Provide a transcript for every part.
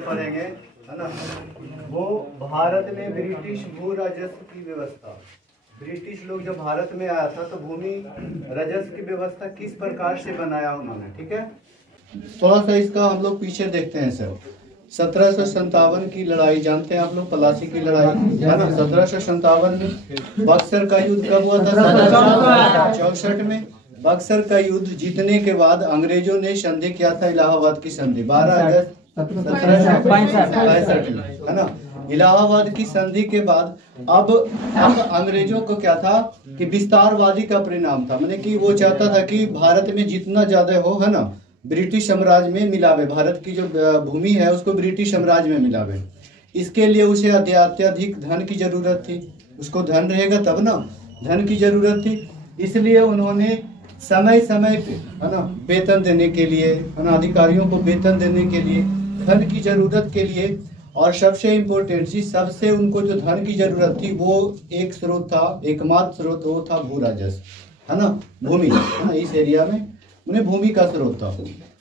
पढ़ेंगे, है ना। वो भारत में ब्रिटिश भू राजस्व की व्यवस्था, ब्रिटिश लोग जब भारत में आया था तो भूमि राजस्व की व्यवस्था किस प्रकार से बनाया उन्होंने, ठीक है। थोड़ा सा इसका हम लोग पीछे देखते हैं सर। 1757 की लड़ाई जानते हैं आप लोग, प्लासी की लड़ाई, है ना। 1757 में बक्सर का युद्ध कब हुआ था? 64 में। बक्सर का युद्ध जीतने के बाद अंग्रेजों ने संधि किया था, इलाहाबाद की संधि, 12 अगस्त 1765 में, है ना। इलाहाबाद की संधि के बाद अब अंग्रेजों को क्या था कि विस्तारवादी का परिणाम था, माने कि वो चाहता था कि भारत में जितना ज्यादा हो, है ना, ब्रिटिश साम्राज्य में मिलावे, भारत की जो भूमि है उसको ब्रिटिश साम्राज्य में मिलावे। इसके लिए उसे अत्यधिक धन की जरूरत थी, उसको धन रहेगा तब ना, धन की जरूरत थी। इसलिए उन्होंने समय समय पे, है ना, वेतन देने के लिए, है ना, अधिकारियों को वेतन देने के लिए, धन की जरूरत के लिए, और सबसे इम्पोर्टेंट चीज, सबसे उनको जो धन की जरूरत थी वो एक स्रोत था, एकमात्र स्रोत वो था भू राजस्व, है ना, भूमि, है ना। इस एरिया में उन्हें भूमि का स्रोत था।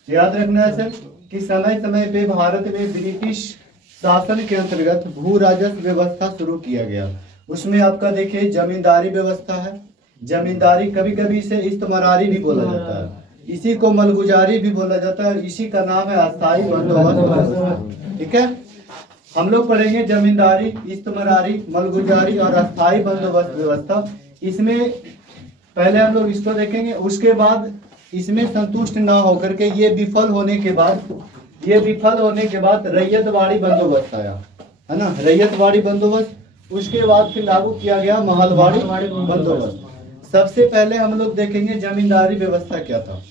याद रखना है सर कि समय समय पे भारत में ब्रिटिश शासन के अंतर्गत भू राजस्व व्यवस्था शुरू किया गया। उसमें आपका देखिए जमींदारी व्यवस्था है, जमींदारी कभी कभी इसे इस्तमरारी भी बोला जाता है, इसी को मलगुजारी भी बोला जाता है, इसी का नाम है अस्थायी बंदोबस्त, ठीक है। हम लोग पढ़ेंगे जमींदारी, इस्तमरारी, मलगुजारी और अस्थायी बंदोबस्त व्यवस्था। इसमें पहले हम लोग इसको देखेंगे, उसके बाद इसमें संतुष्ट ना होकर के ये विफल होने के बाद रैयतवाड़ी बंदोबस्त आया, है ना, रैयतवाड़ी बंदोबस्त। उसके बाद फिर लागू किया गया महलवाड़ी बंदोबस्त। सबसे पहले हम लोग देखेंगे जमींदारी व्यवस्था क्या था।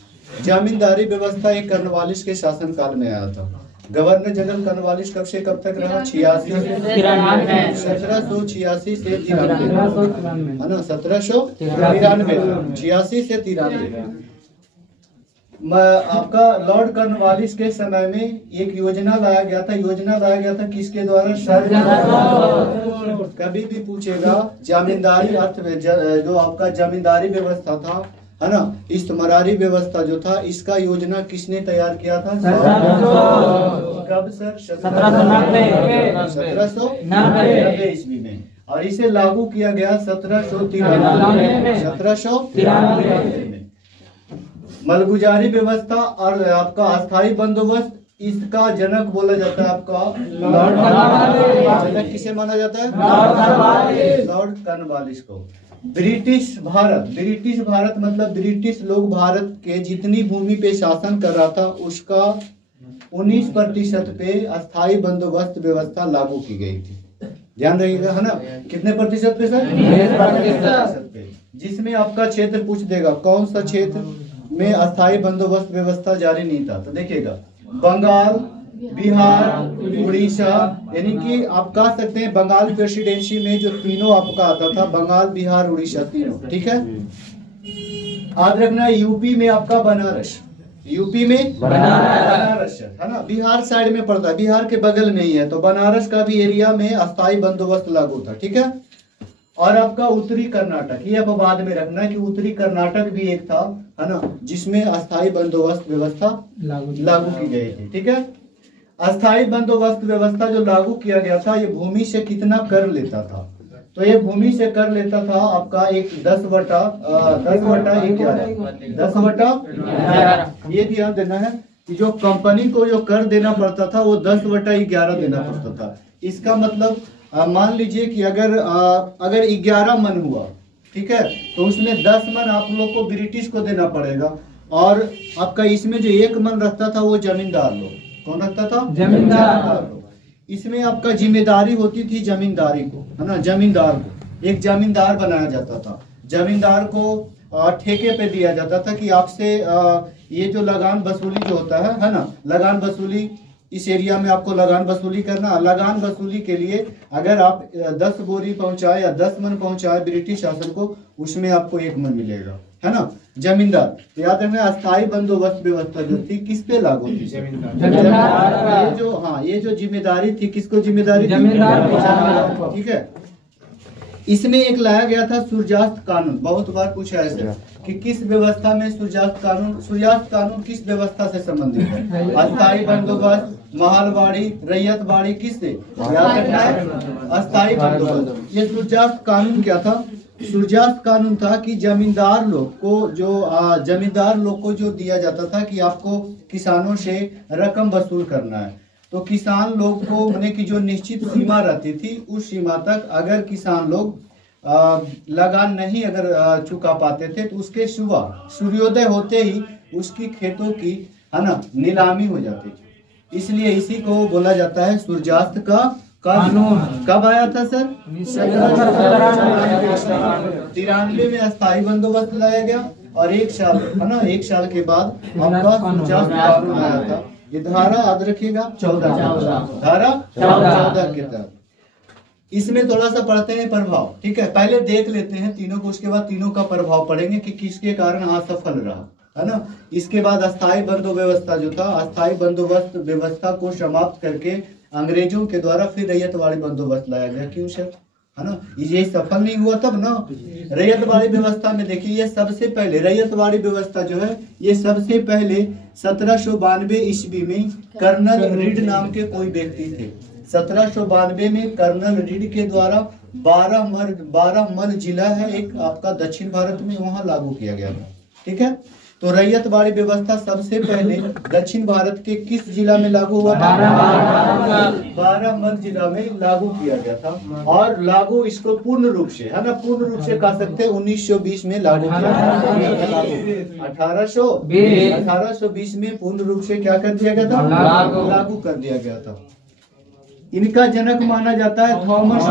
जमींदारी व्यवस्था एक कर्नवालिस के शासन काल में आया था। गवर्नर जनरल कर्नवालिस कब से कब तक रहा? 1786 से 93, है ना, 1793, 86 से 93। आपका लॉर्ड कर्नवालिस के समय में एक योजना लाया गया था, किसके द्वारा? सर। कभी भी पूछेगा जमींदारी अर्थ में जो आपका जमींदारी व्यवस्था था, है ना, इस्तमरारी व्यवस्था जो था, इसका योजना किसने तैयार किया था? कब सर? 1790 ईस्वी में, और इसे लागू किया गया 1793 में। मलगुजारी व्यवस्था और आपका अस्थायी बंदोबस्त, इसका जनक बोला जाता है आपका लॉर्ड कर्नवालिस। किसे माना जाता है? लॉर्ड कर्नवालिस को। ब्रिटिश भारत मतलब ब्रिटिश लोग भारत के जितनी भूमि पे शासन कर रहा था उसका 19% पे अस्थायी बंदोबस्त व्यवस्था लागू की गई थी। ध्यान रखिएगा, है ना, कितने प्रतिशत पे सर? 19% पे। जिसमें आपका क्षेत्र पूछ देगा कौन सा क्षेत्र में अस्थायी बंदोबस्त व्यवस्था जारी नहीं था, तो देखिएगा बंगाल, बिहार, उड़ीसा, यानी कि आप कह सकते हैं बंगाल प्रेसिडेंसी में जो तीनों आपका आता था, बंगाल, बिहार, उड़ीसा, तीनों, ठीक है। याद रखना यूपी में आपका बनारस, यूपी में बनारस, है ना, बिहार साइड में पड़ता है, बिहार के बगल में ही है, तो बनारस का भी एरिया में अस्थायी बंदोबस्त लागू था, ठीक है। और आपका उत्तरी कर्नाटक, ये आप बाद में रखना कि उत्तरी कर्नाटक भी एक था, है ना, जिसमें अस्थायी बंदोबस्त व्यवस्था लागू की गई थी, ठीक है। अस्थायी बंदोबस्त व्यवस्था जो लागू किया गया था, ये भूमि से कितना कर लेता था? तो ये भूमि से कर लेता था आपका एक 10/11, ये ध्यान देना है कि जो कंपनी को जो कर देना पड़ता था वो 10/11 देना पड़ता था। इसका मतलब मान लीजिए कि अगर 11 मन हुआ, ठीक है, तो उसमें 10 मन आप लोग को ब्रिटिश को देना पड़ेगा, और आपका इसमें जो 1 मन रखता था वो जमींदार लोग, कौन रखता था? जमींदार लोग। इसमें आपका जिम्मेदारी होती थी जमींदारी को, है ना, जमींदार को एक जमींदार बनाया जाता था, जमींदार को ठेके पे दिया जाता था कि आपसे ये जो लगान वसूली जो होता है ना, लगान वसूली, इस एरिया में आपको लगान वसूली करना। लगान वसूली के लिए अगर आप 10 बोरी पहुंचाए या 10 मन पहुंचाए ब्रिटिश शासन को, उसमें आपको 1 मन मिलेगा, है ना, जमींदार। याद रखना अस्थायी बंदोबस्त व्यवस्था जो थी किस पे लागू थी? जमींदार। ये जो जिम्मेदारी थी, किसको जिम्मेदारी? जमींदार, ठीक है। इसमें एक लाया गया था सूर्यास्त कानून, बहुत बार पूछा है कि किस व्यवस्था में सूर्यास्त कानून किस व्यवस्था से संबंधित है? अस्थायी बंदोबस्त, महलवाड़ी, रैयतवाड़ी किससे? याद रखना है अस्थाई बंदोबस्त। ये सूर्यास्त कानून क्या था? सूर्यास्त कानून था कि जमींदार लोग को जो दिया जाता था कि आपको किसानों से रकम वसूल करना है, तो किसान लोग को मैंने की जो निश्चित सीमा रहती थी, उस सीमा तक अगर किसान लोग लगान नहीं अगर चुका पाते थे तो उसके सुबह सूर्योदय होते ही उसकी खेतों की है ना नीलामी हो जाती थी। इसलिए इसी को बोला जाता है सूर्यास्त का कानून। कब आया था सर? 93 में अस्थाई बंदोबस्त लाया गया और 1 साल है ना, 1 साल के बाद आपका सूर्यास्त कानून आया था। ये धारा याद रखिएगा 14 धारा 14 के तहत। इसमें थोड़ा सा पढ़ते हैं प्रभाव, ठीक है। पहले देख लेते हैं तीनों को, उसके बाद तीनों का प्रभाव पढ़ेंगे कि किसके कारण असफल रहा, है ना। इसके बाद अस्थाई बंदोबस्त व्यवस्था जो था, अस्थाई बंदोबस्त व्यवस्था को समाप्त करके अंग्रेजों के द्वारा फिर रैयतवाड़ी बंदोबस्त लाया गया। क्यों सर? है ना, ये सफल नहीं हुआ तब ना। रैयतवाड़ी व्यवस्था में देखिए, ये सबसे पहले रैयतवाड़ी व्यवस्था जो है ये सबसे पहले 1792 ईस्वी में कर्नल रीड नाम के कोई व्यक्ति थे। 1792 में कर्नल रीड के द्वारा 12 मल जिला है एक आपका दक्षिण भारत में, वहां लागू किया गया था, ठीक है। तो रैयतवाड़ी व्यवस्था सबसे पहले दक्षिण भारत के किस जिला में लागू हुआ था? 12 मल जिला में लागू किया गया था। और लागू इसको पूर्ण रूप से, है ना, पूर्ण रूप से कह सकते हैं 1920 में लागू किया था। 1820 में पूर्ण रूप से क्या कर दिया गया था? लागू कर दिया गया था। इनका जनक माना जाता है थॉमस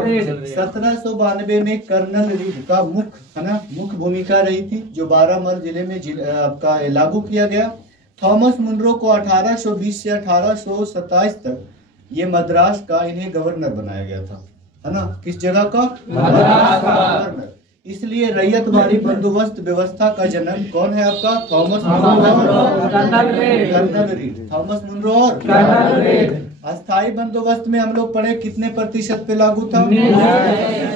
रीड। 1792 में कर्नल रीड का मुख्य भूमिका रही थी, जो 12 मल जिले में आपका लागू किया गया। थॉमस मुनरो को 1820 से 1827 तक ये मद्रास का इन्हें गवर्नर बनाया गया था, है ना। किस जगह का? मद्रास का गवर्नर। इसलिए रैयतवाड़ी बंदोबस्त व्यवस्था का जनक कौन है आपका? थॉमस मुनरो और कर्नल रीड। थॉमस मुनरो और कर्नल रीड। अस्थाई बंदोबस्त में हम लोग पढ़े कितने प्रतिशत पे लागू था?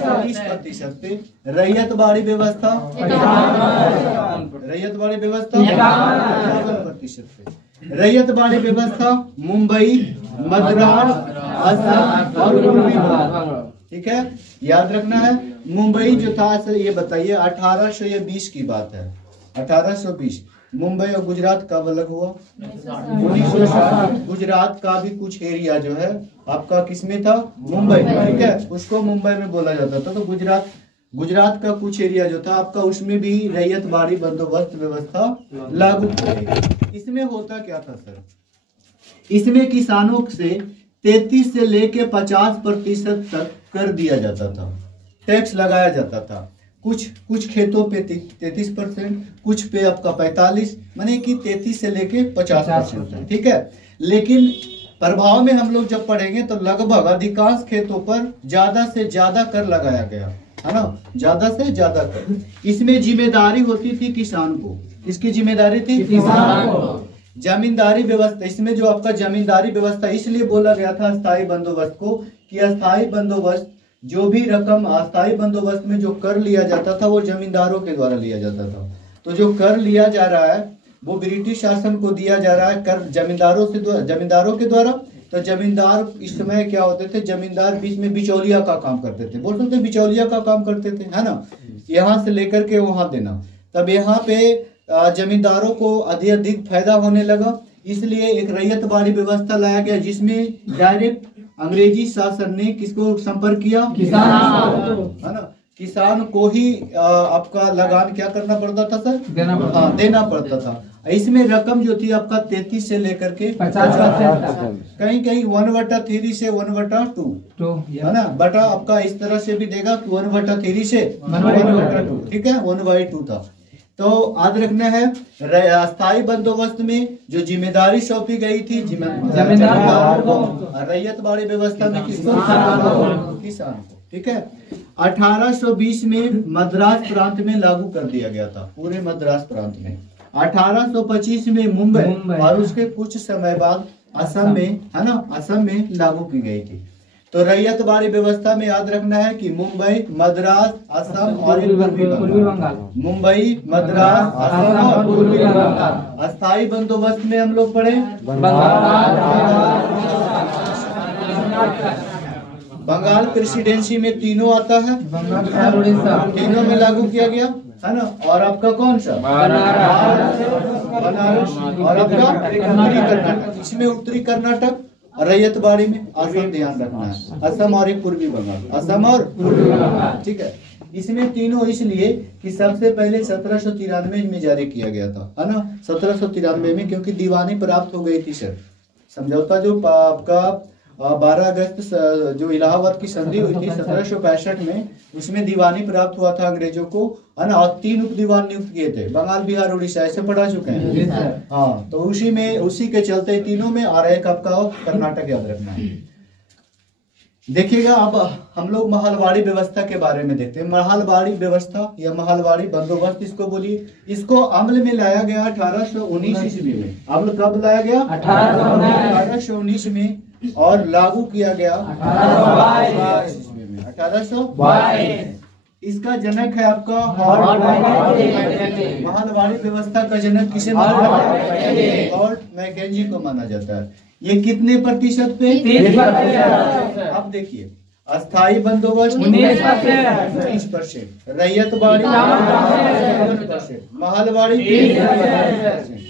40% पे। रैयतवाड़ी व्यवस्था 51% पे। रैयतवाड़ी व्यवस्था मुंबई, मद्रास, असम और पूर्वी भारत, ठीक है, याद रखना है। मुंबई जो था सर, ये बताइए 1820 की बात है, 1820। मुंबई और गुजरात कब अलग हुआ? 1960। गुजरात का भी कुछ एरिया जो है आपका किसमें था? मुंबई, ठीक है, उसको मुंबई में बोला जाता था। तो गुजरात का कुछ एरिया जो था आपका, उसमें भी रैयतवाड़ी बंदोबस्त व्यवस्था लागू की गई। इसमें होता क्या था सर? इसमें किसानों से 33 से लेके 50% तक कर दिया जाता था, टैक्स लगाया जाता था। कुछ खेतों पे 33%, कुछ पे आपका 45, माने कि 33 से लेके 50%, ठीक है। लेकिन प्रभाव में हम लोग जब पढ़ेंगे तो लगभग अधिकांश खेतों पर ज्यादा से ज्यादा कर लगाया गया, है ना, ज्यादा से ज्यादा कर। इसमें जिम्मेदारी होती थी किसान को। इसकी जिम्मेदारी थी किसान को। जमींदारी व्यवस्था, इसमें जो आपका जमींदारी व्यवस्था इसलिए बोला गया था अस्थाई बंदोबस्त को कि अस्थाई बंदोबस्त जो भी रकम अस्थाई बंदोबस्त में जो कर लिया जाता था वो जमींदारों के द्वारा लिया जाता था। तो जो कर लिया जा रहा है वो ब्रिटिश शासन को दिया जा रहा है कर जमींदारों के द्वारा। तो जमींदार इस समय क्या होते थे? जमींदार बीच में बिचौलिया का काम करते थे, बोल सकते बिचौलिया का काम करते थे, है ना, यहाँ से लेकर के वहां देना। तब यहाँ पे जमींदारों को अधिक फायदा होने लगा, इसलिए एक रैयतवाड़ी व्यवस्था लाया गया जिसमें डायरेक्ट अंग्रेजी शासन ने किसको संपर्क किया? किसान, है ना। किसान को ही आपका लगान क्या करना पड़ता था सर? देना पड़ता था। इसमें रकम जो थी आपका 33 से लेकर के 50%, कहीं 1/3 से 1/2, है ना, बटा आपका इस तरह से भी देगा 1/3 से 1/2, ठीक है, 1/2 था। तो याद रखना है अस्थाई बंदोबस्त में जो जिम्मेदारी सौंपी गई थी जमींदार को, रैयतवाड़ी व्यवस्था में किसको? किसान को, ठीक है। 1820 में मद्रास प्रांत में लागू कर दिया गया था, पूरे मद्रास प्रांत में। 1825 में मुंबई और उसके कुछ समय बाद असम में, है ना, असम में लागू की गई थी। तो रैयतवाड़ी व्यवस्था में याद रखना है कि मुंबई, मद्रास, असम और पूर्वी बंगाल। मुंबई, मद्रास, असम और पूर्वी बंगाल। अस्थायी बंदोबस्त में हम लोग पढ़े बंगाल प्रेसिडेंसी में तीनों आता है, तीनों में लागू किया गया है ना। और आपका कौन सा बनारस और आपका उत्तरी कर्नाटक, इसमें उत्तरी कर्नाटक और रैयतवाड़ी में असम, ध्यान रखना है असम और एक पूर्वी बंगाल, असम और पूर्वी बंगाल, ठीक है। इसमें तीनों इसलिए कि सबसे पहले 1793 में जारी किया गया था, है ना, 1793 में, क्योंकि दीवानी प्राप्त हो गई थी सर। समझौता जो आपका 12 अगस्त जो इलाहाबाद की संधि हुई थी 1765 में, उसमें दीवानी प्राप्त हुआ था अंग्रेजों को, है ना, और 3 उप दीवान नियुक्त किए थे, बंगाल, बिहार, उड़ीसा, ऐसे पढ़ा चुके हैं। हाँ, तो उसी के चलते तीनों में, और एक आपका कर्नाटक याद रखना है। देखिएगा अब हम लोग महलवाड़ी व्यवस्था के बारे में देखते हैं। महलवाड़ी व्यवस्था या महलवाड़ी बंदोबस्त इसको बोलिए। इसको अमल में लाया गया 1819 ईस्वी में। अमल कब लाया गया? 1819 में, और लागू किया गया 1822 ईस्वी में, 1822। इसका जनक है आपका महलवाड़ी व्यवस्था का जनक किसे माना जाता है? लॉर्ड मैकेंजी को माना जाता है। ये कितने प्रतिशत पे? 30%। अब देखिए, अस्थाई बंदोबस्त 19%, रैयतवाड़ी 7%, महलवाड़ी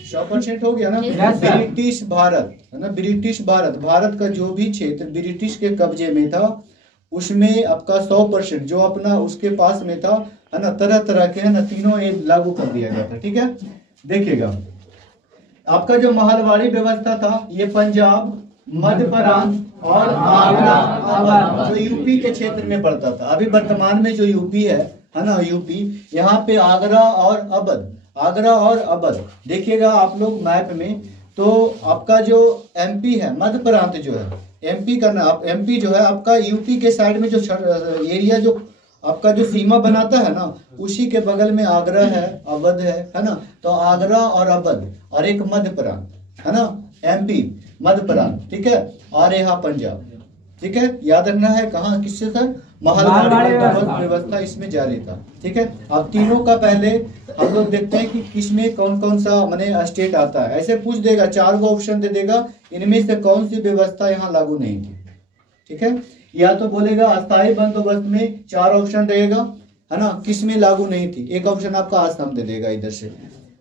100% हो गया ना। ब्रिटिश भारत है ना, ब्रिटिश भारत का जो भी क्षेत्र ब्रिटिश के कब्जे में था, उसमें आपका 100% जो अपना उसके पास में था, है ना, तरह तरह के, है ना, तीनों ये लागू कर दिया गया था, ठीक है। देखिएगा आपका जो महलवाड़ी व्यवस्था था, ये पंजाब, मध्य प्रांत और आगरा जो यूपी के क्षेत्र में पड़ता था। अभी वर्तमान में जो यूपी है ना, यूपी, यहाँ पे आगरा और अवध देखिएगा आप लोग मैप में। तो आपका जो एमपी है, मध्य प्रांत जो है, एमपी का ना, एमपी जो है आपका यूपी के साइड में जो एरिया जो आपका जो सीमा बनाता है ना, उसी के बगल में आगरा है, अवध है ना। तो आगरा और अवध और एक मध्य प्रांत, है ना, एमपी, मध्य प्रांत, ठीक है, और यहाँ पंजाब, ठीक है। याद रखना है कहाँ, किससे सर? महलवाड़ी व्यवस्था इसमें जारी था, ठीक है। अब तीनों का पहले हम लोग देखते हैं कि किसमें कौन कौन सा माने स्टेट आता है। ऐसे पूछ देगा, 4 गो ऑप्शन दे देगा, इनमें से कौन सी व्यवस्था यहाँ लागू नहीं थी, ठीक है। या तो बोलेगा अस्थायी बंदोबस्त में 4 ऑप्शन रहेगा, है ना, किसमें लागू नहीं थी, एक ऑप्शन आपका आसाम दे देगा इधर से।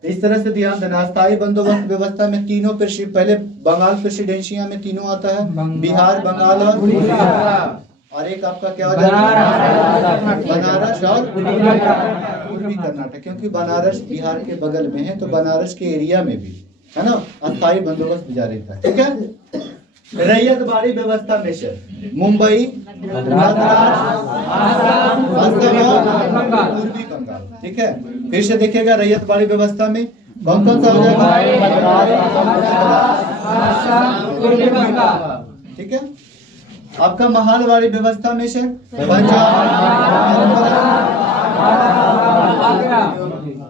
इस तरह से ध्यान देना, अस्थायी बंदोबस्त व्यवस्था में तीनों पहले बंगाल प्रेसिडेंसिया में तीनों आता है, बिहार, बंगाल और एक आपका क्या हो जाता है? बनारस और पूर्वी कर्नाटक, क्योंकि बनारस बिहार के बगल में है, तो बनारस के एरिया में भी, है ना, अस्थायी बंदोबस्त जारी था, ठीक है। रैयतवाड़ी व्यवस्था में से मुंबई, मद्रास, असम, पूर्वी बंगाल, ठीक है। फिर से देखिएगा रैयतवाड़ी व्यवस्था में कौन कौन सा हो जाएगा? ठीक है। आपका महलवाड़ी व्यवस्था में से पंजाब,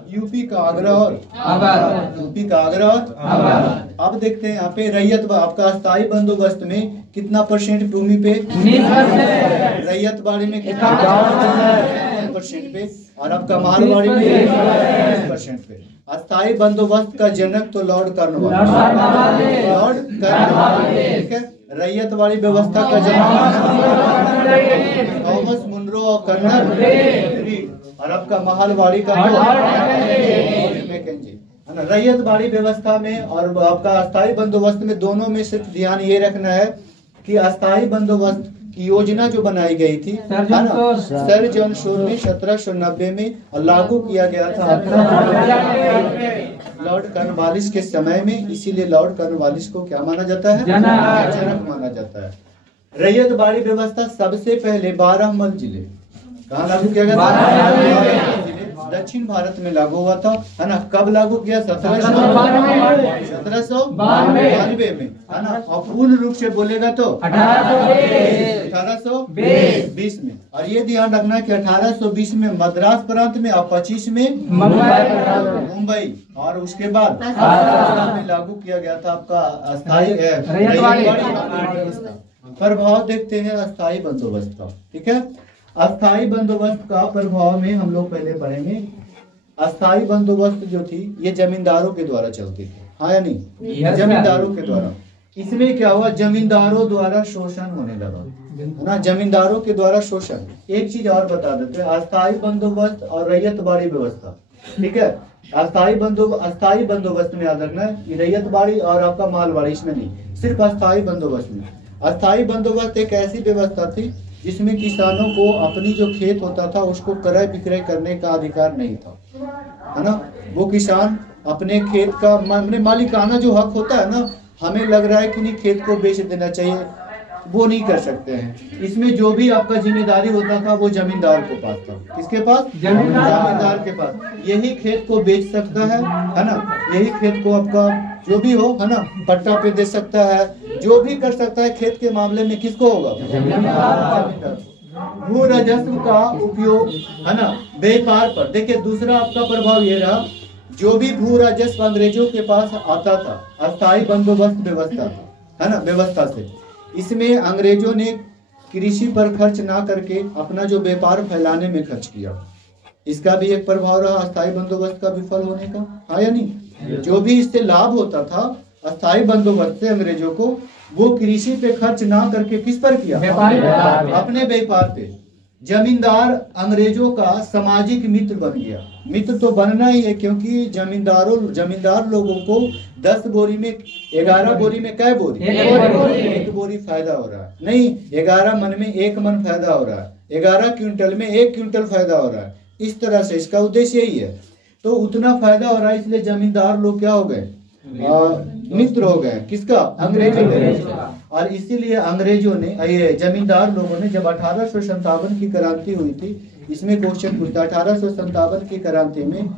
यूपी का आगरा और यूपी का आगरा और अब देखते हैं यहाँ पे रैयत आपका अस्थायी बंदोबस्त में कितना % भूमि पे? रैयतवाड़ी में कितना % पे, और आपका महलवाड़ी में 20% पे। अस्थायी बंदोबस्त का जनक तो लॉर्ड कर्नवालिस, ठीक है। रैयतवाड़ी व्यवस्था का जनक थॉमस मुनरो और कर्नल रीड, और आपका महलवाड़ी का मैकेंजी, है ना। रैयतवाड़ी व्यवस्था में और आपका अस्थायी बंदोबस्त में दोनों में सिर्फ ध्यान ये रखना है कि अस्थायी बंदोबस्त की योजना जो बनाई गई थी सर जॉन शोर ने 1790 में और लागू किया गया था लॉर्ड कर्नवालिस के समय में, इसीलिए लॉर्ड कर्नवालिस को क्या माना जाता है? जनक माना जाता है। रैयतवाड़ी व्यवस्था सबसे पहले 12 जिले कहाँ लागू किया गया था? दक्षिण भारत में लागू हुआ था, है ना। कब लागू किया? 1792 में, है ना। और पूर्ण रूप से बोलेगा तो 1820 में। और ये ध्यान रखना है कि 1820 में मद्रास प्रांत में और 25 में मुंबई, और उसके बाद में लागू किया गया था आपका अस्थायी व्यवस्था। प्रभाव देखते हैं अस्थाई बंदोबस्त का। ठीक है, अस्थाई बंदोबस्त का प्रभाव में हम लोग पहले पढ़ेंगे। अस्थाई बंदोबस्त जो थी ये जमींदारों के द्वारा चलती थी, हाँ या नहीं? जमींदारों के द्वारा। इसमें क्या हुआ, जमींदारों द्वारा शोषण होने लगा, है ना, जमींदारों के द्वारा शोषण। एक चीज और बता देते हैं, अस्थाई बंदोबस्त और रैयतबाड़ी व्यवस्था। ठीक है, अस्थाई बंदोबस्त में याद रखना है, रैयतबाड़ी और आपका मालवाड़ी इसमें नहीं, सिर्फ अस्थाई बंदोबस्त में। अस्थाई बंदोबस्त एक ऐसी व्यवस्था थी जिसमें किसानों को अपनी जो खेत होता था उसको क्रय विक्रय करने का अधिकार नहीं था, है ना। वो किसान अपने खेत का मालिकाना जो हक होता है ना, हमें लग रहा है कि नहीं खेत को बेच देना चाहिए, वो नहीं कर सकते हैं। इसमें जो भी आपका जिम्मेदारी होता था वो जमींदार के पास था। किसके पास? जमींदार के पास। यही खेत को बेच सकता है ना, यही खेत को आपका जो भी हो, है ना, पट्टा पे दे सकता है, जो भी कर सकता है खेत के मामले में किसको होगा? जमींदार। भू राजस्व का उपयोग, है ना, व्यापार पर। देखिए दूसरा आपका प्रभाव ये रहा, जो भी भू राजस्व अंग्रेजों के पास आता था अस्थाई बंदोबस्त व्यवस्था, है ना, व्यवस्था से, इसमें अंग्रेजों ने कृषि पर खर्च ना करके अपना जो व्यापार फैलाने में खर्च किया। इसका भी एक प्रभाव रहा अस्थाई बंदोबस्त का विफल होने का, हाँ या नहीं? जो भी इससे लाभ होता था अस्थाई बंदोबस्त से अंग्रेजों को, वो कृषि पे खर्च ना करके किस पर किया? अपने व्यापार पे। जमींदार अंग्रेजों का सामाजिक मित्र बन गया। मित्र तो बनना ही है, क्योंकि जमींदार लोगों को 10 बोरी में 11 बोरी में कै बोरी? एक बोरी फायदा हो रहा है, नहीं 11 मन में 1 मन फायदा हो रहा है, 11 क्विंटल में 1 क्विंटल फायदा हो रहा है। इस तरह से इसका उद्देश्य यही है। तो उतना फायदा हो रहा है, इसलिए जमींदार लोग क्या हो गए? मित्र हो गए। किसका? अंग्रेजों के। और इसीलिए अंग्रेजों ने, ये जमींदार लोगों ने, जब 1857 की क्रांति हुई थी, इसमें क्वेश्चन पूछता, 1857 की क्रांति में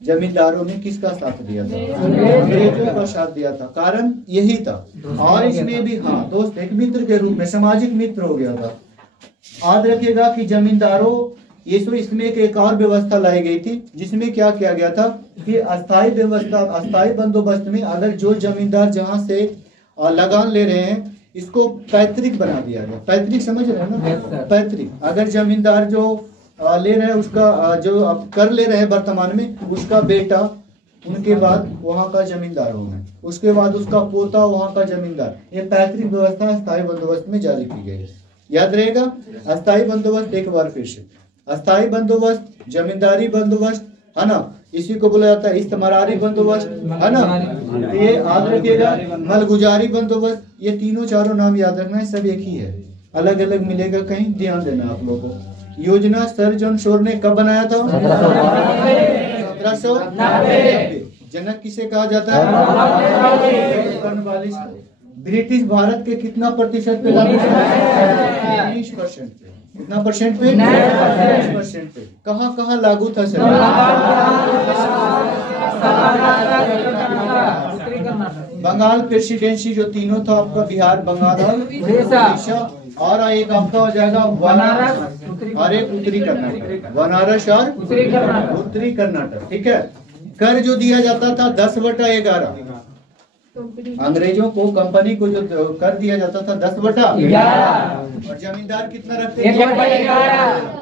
जमींदारों ने किसका साथ दिया था? अंग्रेजों का साथ दिया था। कारण यही था। और इसमें भी हाँ दोस्त, एक मित्र के रूप में सामाजिक मित्र हो गया था। याद रखिएगा कि जमींदारों, इसमें एक और व्यवस्था लाई गई थी, जिसमें क्या किया गया था कि अस्थाई व्यवस्था, अस्थाई बंदोबस्त में अगर जो जमींदार जहां से लगान ले रहे हैं, इसको पैतृक बना दिया गया। पैतृक समझ रहे हैं ना? पैतृक। अगर जमींदार जो ले रहे हैं, उसका जो अब कर ले रहे हैं वर्तमान में, उसका बेटा उनके बाद वहाँ का जमींदार होगा, उसके बाद उसका पोता वहाँ का जमींदार। ये पैतृक व्यवस्था अस्थाई बंदोबस्त में जारी की गई है। याद रहेगा, अस्थाई बंदोबस्त एक बार फिर से, अस्थाई बंदोबस्त, जमींदारी बंदोबस्त, है ना, इसी को बोला जाता है इस्तेमारी बंदोबस्त, है ना, ये याद रखिएगा। मलगुजारी बंदोबस्त, ये तीनों चारों नाम याद रखना है, सब एक ही है, अलग अलग मिलेगा कहीं, ध्यान देना आप लोगों को। योजना सर जॉन शोर ने कब बनाया था? 1790। जनक किसे कहा जाता है? ब्रिटिश भारत के कितना प्रतिशत पे लागू? 19% पे। कितना परसेंट पे? 19% पे। कहाँ कहाँ लागू था सर? बंगाल प्रेसिडेंसी जो तीनों था आपका, बिहार, बंगाल और उड़ीसा, और एक आपका हो जाएगा बनारस और एक उत्तरी कर्नाटक। बनारस और उत्तरी कर्नाटक। ठीक है। कर जो दिया जाता था 10/11, अंग्रेजों को, कंपनी को जो कर दिया जाता था 10/11, और जमींदार कितना रखते थे?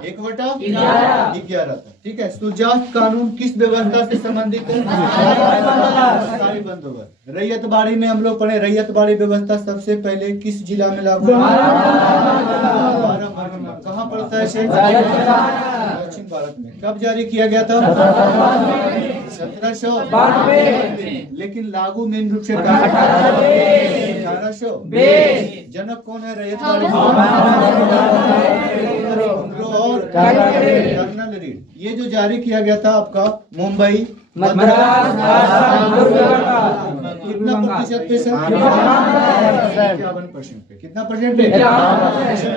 1/11 था। ठीक है। सुजात कानून किस व्यवस्था से संबंधित है? अस्थाई बंदोबस्त। रैयतबाड़ी में हम लोग पढ़े, रैयतबाड़ी व्यवस्था सबसे पहले किस जिला में लागू? कहाँ पड़ता है? दक्षिण भारत में। कब जारी किया गया था? 1792। लेकिन लागू मेन रूप से 1800। जनक कौन है रैयतबाड़ी? और कर्नल रीड। ये जो जारी किया गया था आपका मुंबई, मद्रास, कितना प्रतिशत पे सर? 51% पे। कितना परसेंट पे?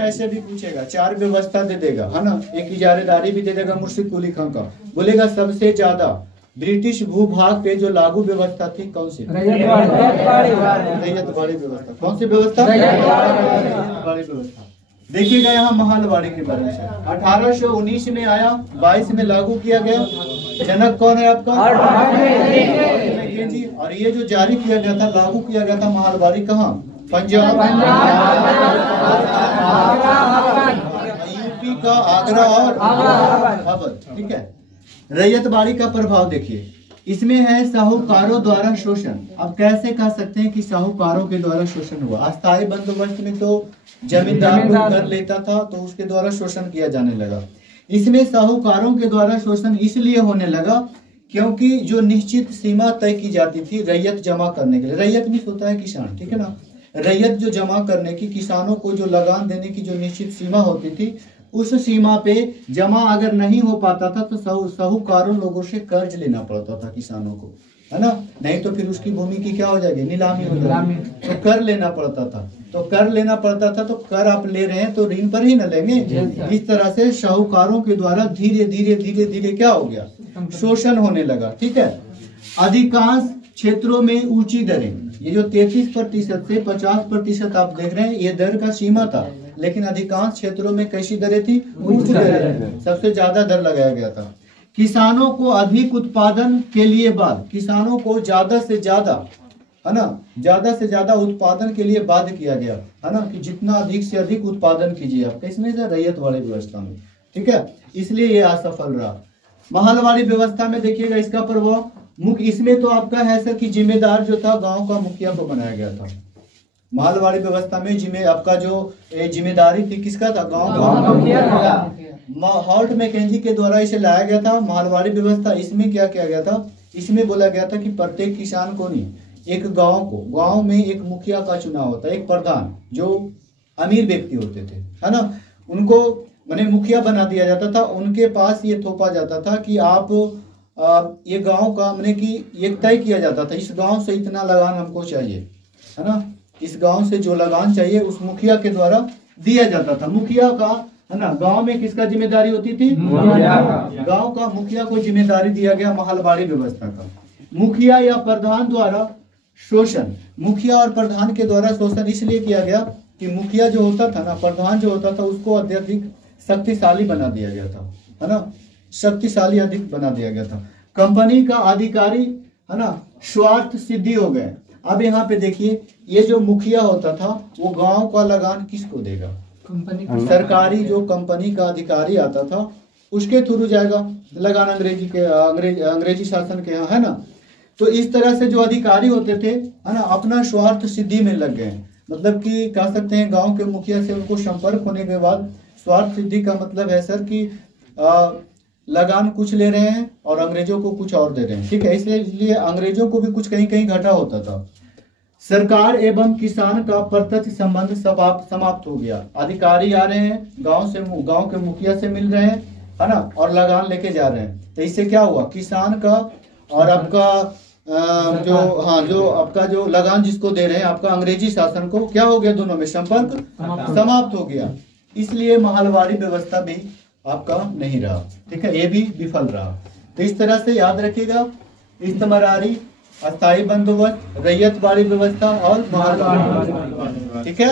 ऐसे भी पूछेगा, 4 व्यवस्था दे देगा, है ना, एक इजारेदारी भी दे देगा मुर्शिद कुली खान का, बोलेगा सबसे ज्यादा ब्रिटिश भूभाग पे जो लागू व्यवस्था थी कौन सी? रैयतबाड़ी व्यवस्था। कौन सी व्यवस्था? रैयतबाड़ी व्यवस्था। देखिएगा यहाँ महलबाड़ी के बारे में 1819 में आया, 22 में लागू किया गया। जनक कौन है आपका? और ये जो जारी किया गया था, लागू किया गया था महलबाड़ी, कहाँ? पंजाब, यूपी का आगरा और अवध। ठीक है। रैयतबाड़ी का प्रभाव देखिए, इसमें है साहूकारों द्वारा शोषण। अब कैसे कह सकते हैं कि साहूकारों के द्वारा शोषण हुआ? अस्थायी बंदोबस्त में तो जमींदार लोग कर लेता था तो उसके द्वारा शोषण किया जाने लगा। इसमें साहूकारों के द्वारा शोषण इसलिए होने लगा क्योंकि जो निश्चित सीमा तय की जाती थी रैयत जमा करने के लिए, रैयत भी होता है किसान, ठीक है ना, रैयत जो जमा करने की, किसानों को जो लगान देने की जो निश्चित सीमा होती थी, उस सीमा पे जमा अगर नहीं हो पाता था तो साहूकारों लोगों से कर्ज लेना पड़ता था किसानों को, है ना, नहीं तो फिर उसकी भूमि की क्या हो जाएगी, नीलामी हो जाएगी। तो कर लेना पड़ता था, तो कर लेना पड़ता था, तो कर आप ले रहे हैं तो ऋण पर ही न लेंगे। इस तरह से साहूकारों के द्वारा धीरे धीरे धीरे धीरे क्या हो गया, शोषण होने लगा। ठीक है। अधिकांश क्षेत्रों में ऊंची दरें, ये जो 33% से 50% आप देख रहे हैं, ये दर का सीमा था, लेकिन अधिकांश क्षेत्रों में कैसी दरें थी, ऊंची दरें, सबसे ज्यादा दर लगाया गया था। किसानों को अधिक उत्पादन के लिए बाद, किसानों को ज्यादा से ज्यादा, है ना, ज्यादा से ज्यादा उत्पादन के लिए बाध्य किया गया, है ना, कि जितना अधिक से अधिक उत्पादन कीजिए आप, किसमें से, रैयत वाली व्यवस्था में। ठीक है। इसलिए ये असफल रहा। महलवाड़ी व्यवस्था में देखिएगा इसका प्रभाव मुख्य, इसमें तो आपका है सर कि जिम्मेदार जो था गांव का मुखिया को बनाया गया था। महलवाड़ी व्यवस्था में आपका जो जिम्मेदारी थी किसका था, गांव का मुखिया। हॉल्ट मैकेंजी के द्वारा इसे लाया गया था महलवाड़ी व्यवस्था। इसमें क्या किया गया था, इसमें बोला गया था कि प्रत्येक किसान को नहीं, एक गांव में एक मुखिया का चुनाव होता है, एक प्रधान जो अमीर व्यक्ति होते थे, है ना, उनको माने मुखिया बना दिया जाता था। उनके पास ये थोपा जाता था कि आप ये गांव का माने कि ये तय किया जाता था, इस गांव से इतना लगान हमको चाहिए, है ना, इस गांव से जो लगान चाहिए उस मुखिया के द्वारा दिया जाता था। मुखिया का, है ना, गांव में किसका जिम्मेदारी होती थी, गांव का मुखिया को जिम्मेदारी दिया गया महलवाड़ी व्यवस्था का। मुखिया या प्रधान द्वारा शोषण, मुखिया और प्रधान के द्वारा शोषण इसलिए किया गया कि मुखिया जो होता था ना, प्रधान जो होता था, उसको अत्यधिक शक्तिशाली बना दिया गया था, है ना, शक्तिशाली अधिक बना दिया गया था। कंपनी का अधिकारी, है ना, स्वार्थ सिद्धि हो गए। अब यहाँ पे देखिए, ये जो मुखिया होता था वो गांव का लगान किसको देगा, सरकारी जो कंपनी का अधिकारी आता था उसके थ्रू जाएगा लगान, अंग्रेजी शासन के यहाँ, है ना। तो इस तरह से जो अधिकारी होते थे, है ना, अपना स्वार्थ सिद्धि में लग गए। मतलब कि कह सकते हैं गांव के मुखिया से उनको संपर्क होने के बाद स्वार्थ सिद्धि का मतलब है सर कि लगान कुछ ले रहे हैं और अंग्रेजों को कुछ और दे रहे हैं। ठीक है। इसलिए अंग्रेजों को भी कुछ कहीं कहीं घाटा होता था। सरकार एवं किसान का प्रत्यक्ष संबंध समाप्त हो गया। अधिकारी आ रहे हैं गांव के मुखिया से मिल रहे हैं, है ना, और लगान लेके जा रहे हैं। तो इससे क्या हुआ, किसान का और आपका जो आपका जो लगान जिसको दे रहे हैं आपका अंग्रेजी शासन को क्या हो गया, दोनों में संपर्क समाप्त हो गया। इसलिए महलवाड़ी व्यवस्था भी आपका नहीं रहा। ठीक है, ये भी विफल रहा। तो इस तरह से याद रखिएगा, इस्तेमारी, अस्थायी बंदोबस्त, रैयतवाड़ी व्यवस्था और महलवाड़ी। ठीक है।